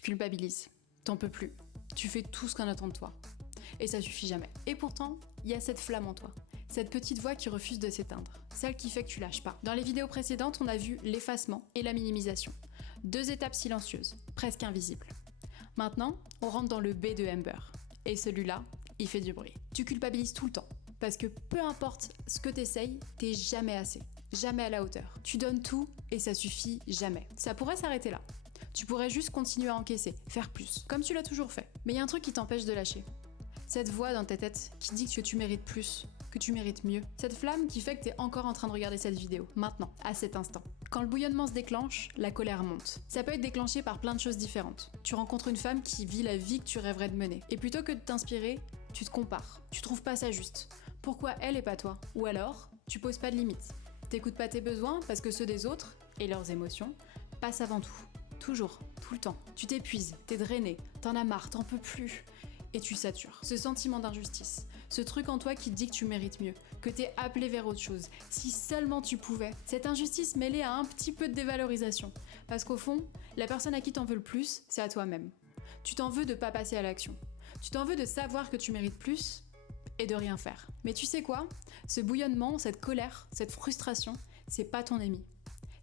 Tu culpabilises, t'en peux plus, tu fais tout ce qu'on attend de toi. Et ça suffit jamais. Et pourtant, il y a cette flamme en toi. Cette petite voix qui refuse de s'éteindre. Celle qui fait que tu lâches pas. Dans les vidéos précédentes, on a vu l'effacement et la minimisation. 2 étapes silencieuses, presque invisibles. Maintenant, on rentre dans le B de Amber. Et celui-là, il fait du bruit. Tu culpabilises tout le temps. Parce que peu importe ce que t'essayes, t'es jamais assez. Jamais à la hauteur. Tu donnes tout et ça suffit jamais. Ça pourrait s'arrêter là. Tu pourrais juste continuer à encaisser, faire plus, comme tu l'as toujours fait. Mais il y a un truc qui t'empêche de lâcher. Cette voix dans ta tête qui dit que tu mérites plus, que tu mérites mieux. Cette flamme qui fait que t'es encore en train de regarder cette vidéo, maintenant, à cet instant. Quand le bouillonnement se déclenche, la colère monte. Ça peut être déclenché par plein de choses différentes. Tu rencontres une femme qui vit la vie que tu rêverais de mener. Et plutôt que de t'inspirer, tu te compares. Tu trouves pas ça juste. Pourquoi elle et pas toi? Ou alors, tu poses pas de limites. T'écoutes pas tes besoins parce que ceux des autres, et leurs émotions, passent avant tout. Toujours, tout le temps. Tu t'épuises, t'es drainé, t'en as marre, t'en peux plus. Et tu satures. Ce sentiment d'injustice, ce truc en toi qui te dit que tu mérites mieux, que t'es appelé vers autre chose, si seulement tu pouvais. Cette injustice mêlée à un petit peu de dévalorisation. Parce qu'au fond, la personne à qui t'en veux le plus, c'est à toi-même. Tu t'en veux de pas passer à l'action. Tu t'en veux de savoir que tu mérites plus et de rien faire. Mais tu sais quoi? Ce bouillonnement, cette colère, cette frustration, c'est pas ton ennemi.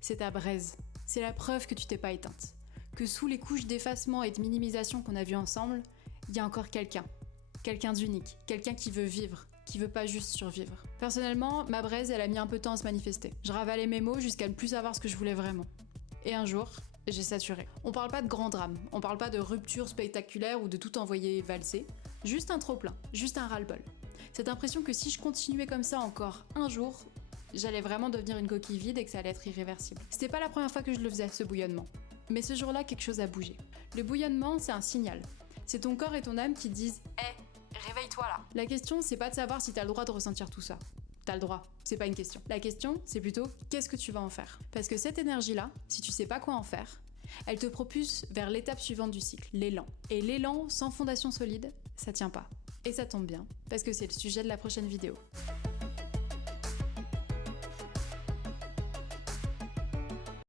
C'est ta braise. C'est la preuve que tu t'es pas éteinte. Que sous les couches d'effacement et de minimisation qu'on a vues ensemble, il y a encore quelqu'un d'unique, quelqu'un qui veut vivre, qui veut pas juste survivre. Personnellement, ma braise, elle a mis un peu de temps à se manifester. Je ravalais mes mots jusqu'à ne plus savoir ce que je voulais vraiment. Et un jour, j'ai saturé. On parle pas de grand drame, on parle pas de rupture spectaculaire ou de tout envoyer valser, juste un trop-plein, juste un ras-le-bol. Cette impression que si je continuais comme ça encore un jour, j'allais vraiment devenir une coquille vide et que ça allait être irréversible. C'était pas la première fois que je le faisais, ce bouillonnement. Mais ce jour-là, quelque chose a bougé. Le bouillonnement, c'est un signal. C'est ton corps et ton âme qui disent « Hé, réveille-toi là !» La question, c'est pas de savoir si t'as le droit de ressentir tout ça. T'as le droit, c'est pas une question. La question, c'est plutôt qu'est-ce que tu vas en faire? Parce que cette énergie-là, si tu sais pas quoi en faire, elle te propulse vers l'étape suivante du cycle, l'élan. Et l'élan sans fondation solide, ça tient pas. Et ça tombe bien, parce que c'est le sujet de la prochaine vidéo.